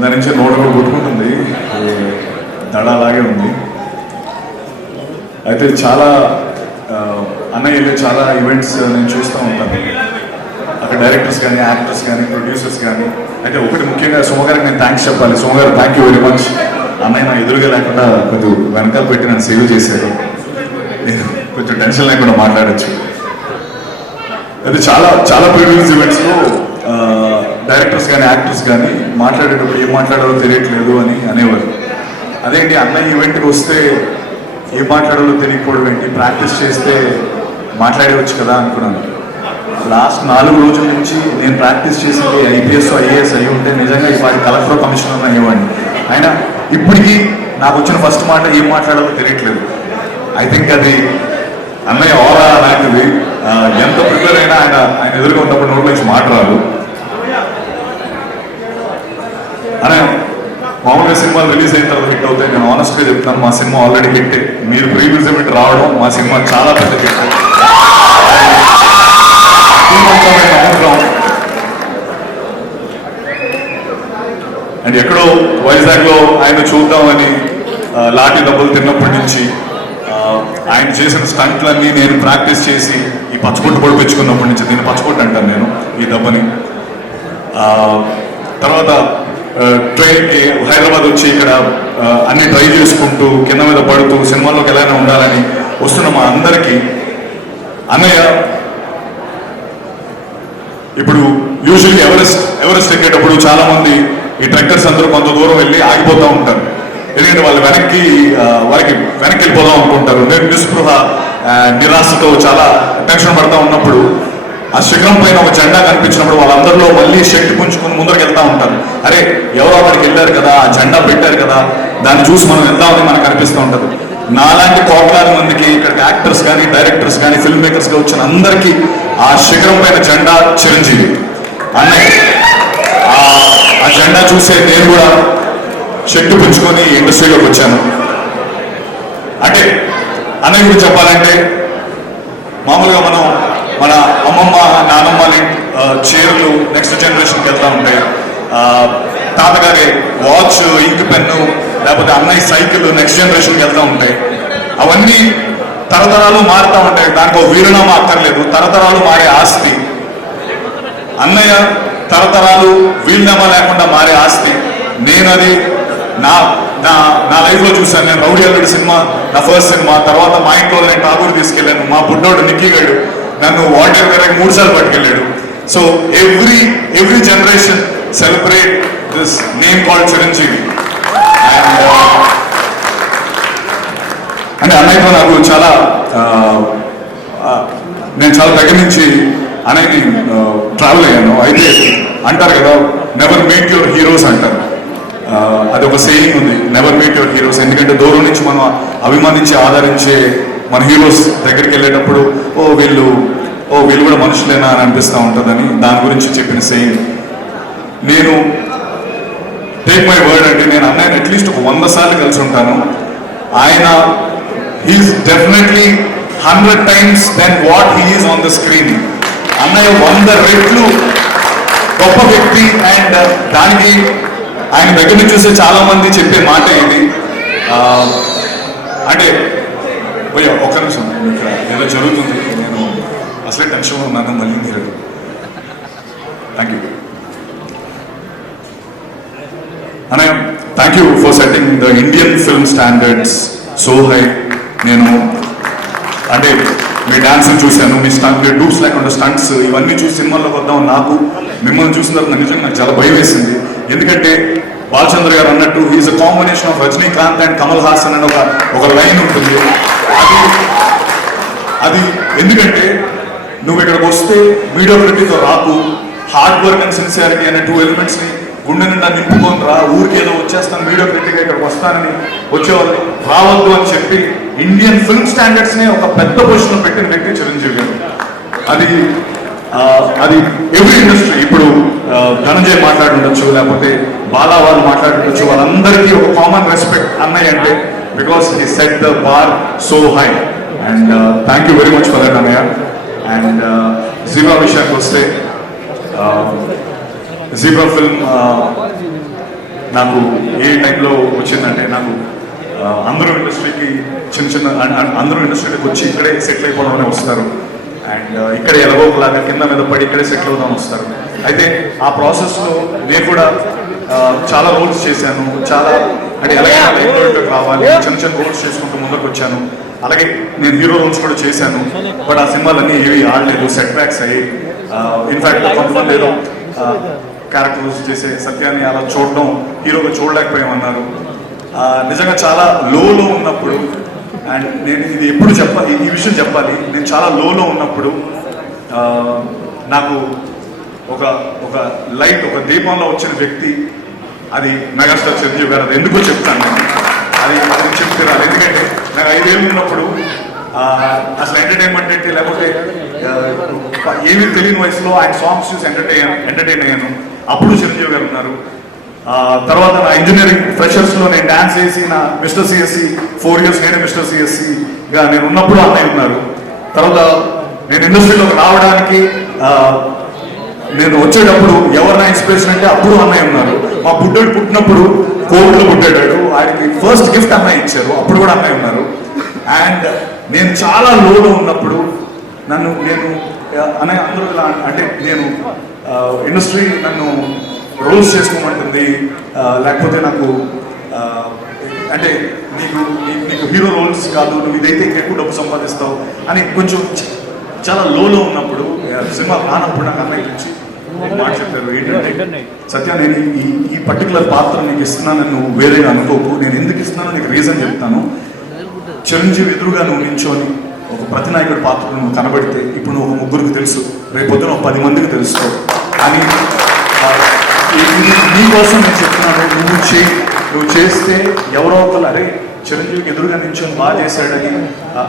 దాని నుంచి నోట్ కూడా కొట్టుకుంటుంది, దడ అలాగే ఉంది. అయితే చాలా అన్నయ్య చాలా ఈవెంట్స్ నేను చూస్తూ ఉంటాను. అక్కడ డైరెక్టర్స్ కానీ, యాక్టర్స్ కానీ, ప్రొడ్యూసర్స్ కానీ. అయితే ఒకటి ముఖ్యంగా సుమ గారికి నేను థ్యాంక్స్ చెప్పాలి. సుమ గారు థ్యాంక్ యూ వెరీ మచ్. అన్నయ్య నా ఎదురుగా లేకుండా కొంచెం వెనకాల పెట్టి నన్ను సేవ్ చేశారు. కొంచెం టెన్షన్ లేకుండా మాట్లాడచ్చు. అయితే చాలా చాలా ప్రీవియస్ ఈవెంట్స్లో డైరెక్టర్స్ కానీ, యాక్టర్స్ కానీ మాట్లాడేటప్పుడు ఏం మాట్లాడాలో తెలియట్లేదు అని అనేవారు. అదేంటి అన్నయ్య ఈవెంట్కి వస్తే ఏం మాట్లాడాలో తెలియకపోవడం ఏంటి, ప్రాక్టీస్ చేస్తే మాట్లాడవచ్చు కదా అనుకున్నాను. లాస్ట్ 4 రోజుల నుంచి నేను ప్రాక్టీస్ చేసి ఐపీఎస్ ఐఏఎస్ అయ్యి ఉంటే నిజంగా వాటి కలెక్టర్ కమిషనర్ అయ్యేవాడిని. అయినా ఇప్పటికీ నాకు వచ్చిన ఫస్ట్ మాట ఏం మాట్లాడాలో తెలియట్లేదు. ఐ థింక్ అది అన్నయ్య ఆరా అలాంటిది. ఎంత ప్రిపేర్ అయినా ఆయన ఎదురుగా ఉన్నప్పుడు నోటి నుంచి మాట రాదు. అనే మామూలుగా సినిమాలు రిలీజ్ అయిన తర్వాత హిట్ అవుతాయి. నేను ఆనెస్ట్గా చెప్తాను, మా సినిమా ఆల్రెడీ హిట్. మీరు ప్రీవియస్ ఈవెంట్ రావడం మా సినిమా చాలా పెద్ద హిట్. అండ్ ఎక్కడో వైజాగ్లో ఆయన చూద్దామని లాఠీ దెబ్బలు తిన్నప్పటి నుంచి ఆయన చేసిన స్టంట్లన్నీ నేను ప్రాక్టీస్ చేసి ఈ పచ్చకొట్టు పొడిపించుకున్నప్పటి నుంచి, దీన్ని పచ్చకొట్టు అంటాను నేను ఈ దెబ్బని. తర్వాత ట్రైన్కి హైదరాబాద్ వచ్చి ఇక్కడ అన్ని ట్రై చేసుకుంటూ కింద మీద పడుతూ సినిమాల్లోకి ఎలా ఉండాలని వస్తున్న మా అందరికీ అన్నయ్య ఇప్పుడు యూజువల్లీ ఎవరెస్ట్ ఎక్కేటప్పుడు చాలా మంది ఈ ట్రెక్కర్స్ అందరూ కొంత దూరం వెళ్ళి ఆగిపోతూ ఉంటారు. ఎందుకంటే వాళ్ళు వారికి వెనక్కి వెళ్ళిపోదాం అనుకుంటారు. నిస్పృహ నిరాశతో చాలా టెన్షన్ పడతా ఉన్నప్పుడు ఆ శిఖరం పైన ఒక జెండా కనిపించినప్పుడు వాళ్ళందరిలో మళ్ళీ శక్తి పుంజుకుని ముందరికి వెళ్తా ఉంటారు. అరే ఎవరో అక్కడికి వెళ్ళారు కదా, ఆ జెండా పెట్టారు కదా, దాన్ని చూసి మనం వెళ్దామని మనకు అనిపిస్తూ ఉంటుంది. నాలాంటి కోట్లాది మందికి ఇక్కడికి యాక్టర్స్ కానీ, డైరెక్టర్స్ కానీ, ఫిల్మ్ మేకర్స్గా వచ్చిన అందరికీ ఆ శిఖరం పైన జెండా చిరంజీవి అన్నయ్య. ఆ జెండా చూసే నేను కూడా శక్తి పుంజుకొని ఇండస్ట్రీలోకి వచ్చాను. అంటే అన్నయ్య గురించి చెప్పాలంటే మామూలుగా మనం మన అమ్మమ్మ నానమ్మ చీరలు నెక్స్ట్ జనరేషన్కి వెళ్తూ ఉంటాయి. తాతగారి వాచ్, ఇంక్ పెన్ను, లేకపోతే అన్నయ్య సైకిల్ నెక్స్ట్ జనరేషన్కి వెళ్తూ ఉంటాయి. అవన్నీ తరతరాలు మారుతూ ఉంటాయి. దానికి వీరునామా అక్కర్లేదు, తరతరాలు మారే ఆస్తి. అన్నయ్య తరతరాలు వీలునామా లేకుండా మారే ఆస్తి. నేను అది నా లైఫ్లో చూశాను. నేను రౌడీ అల్లుడు సినిమా నా ఫస్ట్ సినిమా. తర్వాత మా ఇంట్లో నేను ఠాగూర్ తీసుకెళ్ళాను. మా బుడ్డోడు నిక్కీగాడు నన్ను వాటర్ గారికి 3 సార్లు పట్టుకెళ్ళాడు. So every generation celebrate this name called Chiranjeevi. అంటే అన్నయ్యతో నాకు చాలా నేను చాలా దగ్గర నుంచి అన్నయ్యని ట్రావెల్ అయ్యాను. అయితే అంటారు కదా, నెవర్ మీట్ యువర్ హీరోస్ అంటారు. అది ఒక సేయింగ్ ఉంది, నెవర్ మీట్ యువర్ హీరోస్. ఎందుకంటే దూరం నుంచి మనం అభిమానించి ఆదరించే మన హీరోస్ దగ్గరికి వెళ్ళేటప్పుడు వీళ్ళు కూడా మనుషులేనా అని అనిపిస్తూ ఉంటుందని దాని గురించి చెప్పిన సేయింగ్. నేను టేక్ మై వర్డ్ అంటే నేను అన్నయ్యని అట్లీస్ట్ ఒక 100 సార్లు కలిసి ఉంటాను. ఆయన he's definitely 100 times then what he is on the screen. అన్నయ్య 100 రెట్లు గొప్ప వ్యక్తి. అండ్ దానికి ఆయన దగ్గర నుంచి చూస్తే చాలా మంది చెప్పే మాట ఇది. అంటే ఒక్క నిమిషం, ఇక్కడ ఏదో జరుగుతుంది, నేను అసలే టెన్షన్ ఉన్నాను, మళ్ళీ మీరు. థ్యాంక్ యూ అన్నయ్య. Thank you for setting the Indian film standards so high. నేను అంటే మీ డాన్స్ చూశాను, మీ డూప్స్ లేకుండా స్టంట్స్ ఇవన్నీ చూసి సినిమాల్లోకి వద్దాం. నాకు మిమ్మల్ని చూసిన తర్వాత నిజంగా నాకు చాలా భయం వేసింది. ఎందుకంటే బాలచంద్ర గారు అన్నట్టు is a combination of Rajinikanth and Kamal Haasan అని ఒక లైన్ ఉంటుంది. అది ఎందుకంటే నువ్వు ఇక్కడికి వస్తే మీడియోక్రటీతో రాకు, హార్డ్ వర్క్ అండ్ సిన్సియారిటీ అనే 2 ఎలిమెంట్స్ని గుండె నిండా నింపుకొని రా. ఊరికేదో వచ్చేస్తాను మీడియోక్రటీగా ఇక్కడికి వస్తానని వచ్చేవాళ్ళు రావద్దు అని చెప్పి ఇండియన్ ఫిల్మ్ స్టాండర్డ్స్ని ఒక పెద్ద పొజిషన్లో పెట్టిన వ్యక్తి చిరంజీవి గారు. అది ఎవ్రీ ఇండస్ట్రీ, ఇప్పుడు ధనంజయ్ మాట్లాడుండొచ్చు, లేకపోతే బాలా వాళ్ళు మాట్లాడుండొచ్చు, వాళ్ళందరికీ ఒక కామన్ రెస్పెక్ట్ అన్నయ్య అంటే, because he set the bar so high. And thank you very much for that అన్నయ్య. అండ్ జీబ్రా విషయానికి వస్తే జీబ్రా ఫిల్మ్ నాకు ఏ టైంలో వచ్చిందంటే నాకు అందరూ ఇండస్ట్రీకి అందరూ ఇండస్ట్రీకి వచ్చి ఇక్కడే సెటిల్ అయిపోవడం వస్తారు. అండ్ ఇక్కడ ఎలాగోలాగా కింద మీద పడి ఇక్కడే సెటిల్ అవుదామని వస్తారు. అయితే ఆ ప్రాసెస్లో నేను కూడా చాలా రోల్స్ చేశాను. చాలా అంటే ఎలాగైనా లైఫ్లోకి రావాలి, చిన్న రోల్స్ చేసుకుంటూ ముందుకు వచ్చాను. అలాగే నేను హీరో రోల్స్ కూడా చేశాను. బట్ ఆ సినిమాలన్నీ ఏవి ఆడలేదు, సెట్ బ్యాక్స్ అయ్యి. ఇన్ఫాక్ట్ కొంతమంది ఏదో క్యారెక్టర్స్ చేసే సత్యాన్ని అలా చూడడం హీరోగా చూడలేకపోయామన్నారు. నిజంగా చాలా లోలో ఉన్నప్పుడు, అండ్ నేను ఇది ఎప్పుడు చెప్పాలి, ఈ విషయం చెప్పాలి, నేను చాలా లోలో ఉన్నప్పుడు నాకు ఒక లైట్, ఒక దీపంలో వచ్చిన వ్యక్తి అది మెగాస్టార్ చిరంజీవి గారు. అది ఎందుకో చెప్తాను నేను, అది చెప్తారు. ఎందుకంటే నాకు 5 ఏళ్ళు ఉన్నప్పుడు అసలు ఎంటర్టైన్మెంట్ ఏంటి లేకపోతే ఏమీ తెలియని వయసులో ఆయన సాంగ్స్ చూసి ఎంటర్టైన్ అయ్యాను. అప్పుడు చిరంజీవి గారు ఉన్నారు. తర్వాత నా ఇంజనీరింగ్ ఫ్రెషర్స్లో నేను డాన్స్ చేసి నా మిస్టర్ సిఎస్సి 4 years నేనే మిస్టర్ సిఎస్సిగా నేను ఉన్నప్పుడు అన్నయ్య ఉన్నారు. తర్వాత నేను ఇండస్ట్రీలోకి రావడానికి నేను వచ్చేటప్పుడు ఎవరైనా ఇన్స్పిరేషన్ అంటే అప్పుడు అన్నయ్య ఉన్నారు. మా బుడ్డోడు పుట్టినప్పుడు కోవిడ్లో పుట్టాడు, ఆయనకి ఫస్ట్ గిఫ్ట్ అన్నయ్య ఇచ్చారు, అప్పుడు కూడా అన్నయ్య ఉన్నారు. అండ్ నేను చాలా లోలో ఉన్నప్పుడు నేను అన్నయ్య అందరూ ఇలా అంటే నేను ఇండస్ట్రీ నన్ను రోల్స్ చేసుకోమంటుంది, లేకపోతే నాకు అంటే నీకు హీరో రోల్స్ కాదు, నువ్వు ఇదైతే ఎక్కువ డబ్బు సంపాదిస్తావు అని కొంచెం చాలా లోలో ఉన్నప్పుడు సినిమా రానప్పుడు నాకు అన్నయ్య గురించి మాట చెప్పారు. ఏంటంటే సత్య, నేను ఈ పర్టికులర్ పాత్ర నీకు ఇస్తున్నాను, నువ్వు వేరేగా అనుకోకు, నేను ఎందుకు ఇస్తున్నానో నీకు రీజన్ చెప్తాను. చిరంజీవి ఎదురుగా నువ్వు నించోని ఒక ప్రతినాయకుడి పాత్ర నువ్వు కనబడితే ఇప్పుడు నువ్వు 3 తెలుసు, రేపు పొద్దున 10 మందికి తెలుస్తావు అని నీకోసం నేను చెప్తున్నాను. నువ్వు చేస్తే ఎవరో ఒకరు అరే చిరంజీవికి ఎదురుగా నించొని బాగా చేశాడని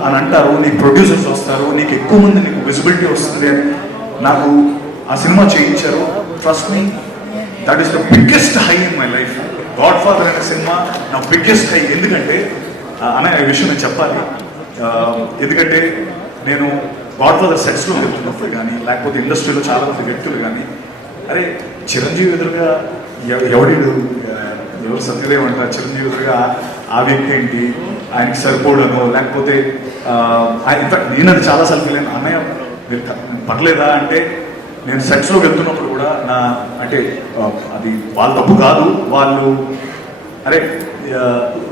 అని అంటారు, నీ ప్రొడ్యూసర్స్ వస్తారు, నీకు ఎక్కువ మంది నీకు విజిబిలిటీ వస్తుంది అని నాకు ఆ సినిమా చేయించారు. Trust me, that is the biggest high in my life. God father అనే సినిమా నా బిగ్గెస్ట్ హై. ఎందుకంటే అనే ఈ విషయం నేను చెప్పాలి. ఎందుకంటే నేను గాడ్ ఫాదర్ సెట్స్లో వెళ్తున్నప్పుడు కానీ లేకపోతే ఇండస్ట్రీలో చాలా మంది వ్యక్తులు కానీ అరే చిరంజీవి ఎదురుగా ఎవరు సత్యదేవ్ అంటారు, చిరంజీవి ఎదురుగా ఆ వ్యక్తి ఏంటి, ఆయనకి సరిపోవడము, లేకపోతే ఇన్ఫాక్ట్ నేను అది చాలాసార్లు ఫీల్ అయినా, అన్నయ్య మీరు పర్లేదా అంటే నేను సెట్స్లో వెళ్తున్నప్పుడు కూడా అంటే అది వాళ్ళ తప్పు కాదు, అరే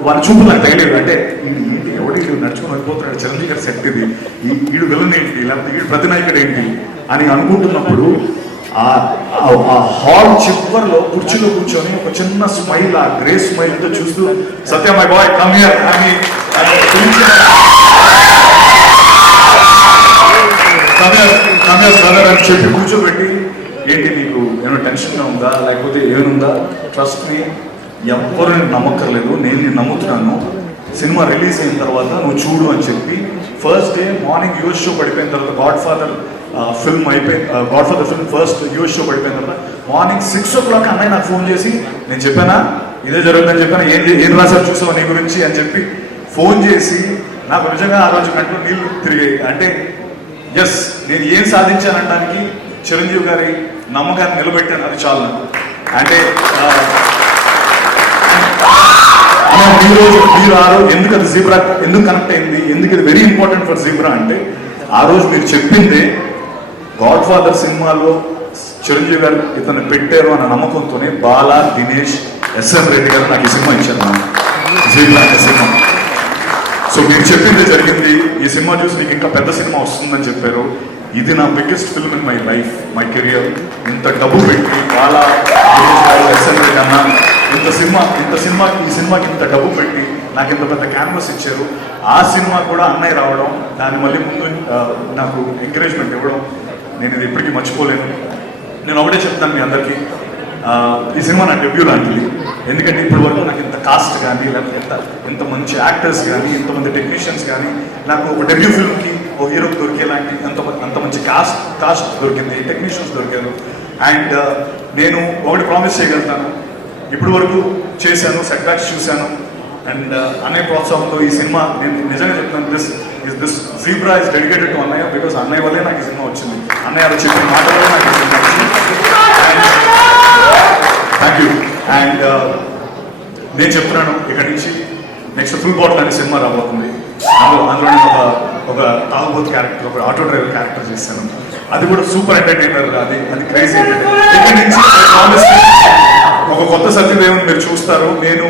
వాళ్ళ చూపు నాకు తగలేదు. అంటే ఏంటి ఎవడి నడుచుకుని వెళ్ళిపోతున్నాడు, చిరంజీవి గారి సెట్ ఇది, వీడు విలన్ ఏంటి, లేకపోతే వీడు ప్రతినాయకుడు ఏంటి అని అనుకుంటున్నప్పుడు ఆ హాల్ చివరిలో కుర్చీలో కూర్చొని ఒక చిన్న స్మైల్, ఆ గ్రే స్మైల్తో చూస్తూ సత్య మై బాయ్ కమ్ హియర్ అని బ్రదర్ అని చెప్పి కూర్చోబెట్టి ఏంటి నీకు ఏమైనా టెన్షన్గా ఉందా లేకపోతే ఏముందా, ట్రస్ట్ మీ, ఎవ్వరు నమ్మక్కర్లేదు, నేను నమ్ముతున్నాను, సినిమా రిలీజ్ అయిన తర్వాత నువ్వు చూడు అని చెప్పి first day morning US show పడిపోయిన తర్వాత God father film first US show పడిపోయిన తర్వాత మార్నింగ్ 6 o'clock అన్నయ్య నాకు ఫోన్ చేసి నేను చెప్పానా ఇదే జరుగుతుందని చెప్పాను, ఏం రాసారు చూసావు నీ గురించి అని చెప్పి ఫోన్ చేసి నాకు నిజంగా ఆ రోజు కంట్లో నీళ్ళు తిరిగాయి. అంటే ఎస్, నేను ఏం సాధించానడానికి చిరంజీవి గారి నమ్మకాన్ని నిలబెట్టాను, అది చాలు నాకు. అంటే ఈరోజు మీరు ఆ రోజు ఎందుకు అది జీబ్రా ఎందుకు కనెక్ట్ అయింది, ఎందుకు ఇది వెరీ ఇంపార్టెంట్ ఫర్ జీబ్రా అంటే ఆ రోజు మీరు చెప్పిందే గాడ్ ఫాదర్ సినిమాలో చిరంజీవి గారు ఇతను పెట్టారు అన్న నమ్మకంతోనే బాలా, దినేష్, ఎస్ఎన్ రెడ్డి గారు నాకు ఈ సినిమా ఇచ్చారు, జీబ్రా అనే సినిమా. సో మీరు చెప్పింది జరిగింది, ఈ సినిమా చూసి మీకు ఇంకా పెద్ద సినిమా వస్తుందని చెప్పారు. ఇది నా biggest film in my life, my career. ఇంత డబ్బు పెట్టి బాలా, ఎస్ఎన్ రెడ్డి అన్న ఈ సినిమాకి ఇంత డబ్బు పెట్టి నాకు ఇంత పెద్ద క్యాన్వస్ ఇచ్చారు. ఆ సినిమా కూడా అన్నయ్య రావడం, దాన్ని మళ్ళీ ముందు నాకు ఎంకరేజ్మెంట్ ఇవ్వడం, నేను ఇది ఎప్పటికీ మర్చిపోలేను. నేను ఒకటే చెప్తాను మీ అందరికీ, ఈ సినిమా నా డెబ్యూ లాంటిది. ఎందుకంటే ఇప్పటి వరకు నాకు ఇంత కాస్ట్ కానీ లేకపోతే ఇంత మంచి యాక్టర్స్ కానీ ఇంతమంది టెక్నీషియన్స్ కానీ నాకు ఒక డెబ్యూ ఫిల్మ్కి ఒక హీరోకి దొరికేలాంటి అంత మంచి కాస్ట్ దొరికింది, టెక్నీషియన్స్ దొరికారు. అండ్ నేను ఒకటి ప్రామిస్ చేయగలుగుతాను, ఇప్పటి వరకు చేశాను, సెట్ బ్యాక్స్ చూశాను, అండ్ అన్నయ్య ప్రోత్సాహంతో ఈ సినిమా నేను నిజంగా చెప్తాను, this zebra is dedicated to అన్నయ్య, బికాస్ అన్నయ్య వల్లే నాకు ఈ సినిమా వచ్చింది, అన్నయ్య అది చెప్పిన మాట వల్లే నాకు ఈ సినిమా వచ్చింది. Thank you. అండ్ నేను చెప్తున్నాను ఇక్కడి నుంచి నెక్స్ట్ ఫుల్ బాటిల్ అనే సినిమా రాబోతుంది. అందులో నేను ఒక తాగుబోతు క్యారెక్టర్, ఒక ఆటో డ్రైవర్ క్యారెక్టర్ చేశాను. అది కూడా సూపర్ ఎంటర్టైనర్, అది క్రేజీ ఎంటర్టైనర్. ఇక్కడి నుంచి ఒక కొత్త సత్యదేవన్ మీరు చూస్తారు. నేను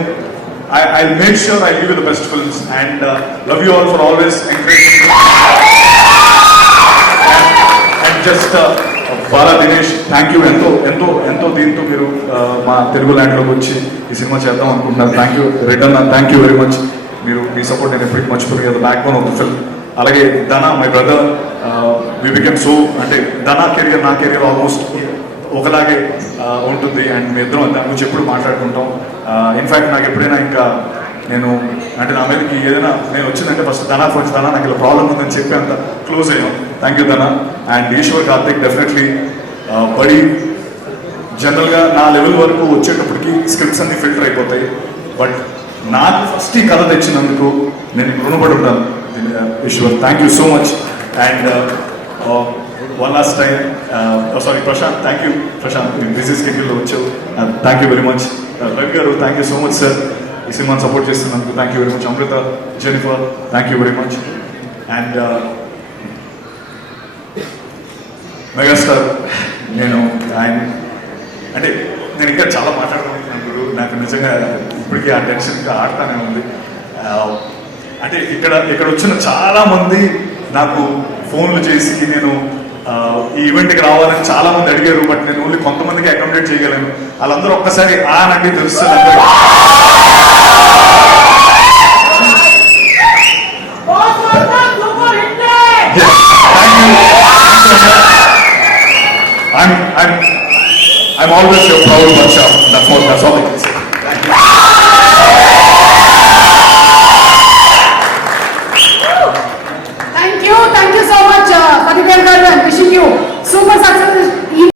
I make sure I give you the best films and love you all for always encouraging. And just Bala Dinesh, thank you. ఎంతో దీంతో మీరు మా తెలుగు ల్యాండ్లోకి వచ్చి ఈ సినిమా చేద్దాం అనుకుంటున్నారు. Thank you very much. మీరు మీ సపోర్ట్ నేను ఎప్పటికీ మర్చిపోయి backbone of the film. అలాగే Dhana, my brother, we became so, అంటే ధనా కెరియర్ నా కెరియర్ ఆల్మోస్ట్ ఒకలాగే ఉంటుంది. అండ్ మీ ఇద్దరం దాని గురించి ఎప్పుడు మాట్లాడుకుంటాం. ఇన్ఫ్యాక్ట్ నాకు ఎప్పుడైనా ఇంకా నేను అంటే నా మీదకి ఏదైనా నేను వచ్చిందంటే ఫస్ట్ ధనా ఫోన్, ధనా నాకు ఇలా ప్రాబ్లం ఉందని చెప్పి అంత క్లోజ్ అయ్యాం. Thank you Dhana. And Eshwar Karthik, definitely buddy. జనరల్గా నా లెవెల్ వరకు వచ్చేటప్పటికి స్క్రిప్ట్స్ అన్ని ఫిల్టర్ అయిపోతాయి. బట్ నాకు ఫస్ట్ ఈ కథ తెచ్చినందుకు నేను రుణపడి ఉంటాను Eshwar. Thank you so much. And one last time sorry Prashanth, thank you Prashanth, నేను బిజీ స్కెడ్యూల్లో వచ్చావు. Thank you very much. Ravi garu, thank you so much sir ఈ సినిమాని సపోర్ట్ చేస్తున్నందుకు. Thank you very much. Amrutha, Jennifer, thank you very much. And megastar, నేను అంటే నేను ఇంకా చాలా మాట్లాడుకుంటున్నాను గురు. నాకు నిజంగా ఇప్పటికీ ఆ టెన్షన్ ఇంకా ఆడతానే ఉంది. అంటే ఇక్కడ వచ్చిన చాలా మంది నాకు ఫోన్లు చేసి నేను ఈ ఈవెంట్కి రావాలని చాలా మంది అడిగారు. బట్ నేను ఓన్లీ కొంతమందికి అకామిడేట్ చేయగలను. వాళ్ళందరూ ఒక్కసారి నాకు తెలుస్తుంది. I'm always your proud Bacha. That's all I can say. Thank you so much, Fatibir garu, and wishing you super success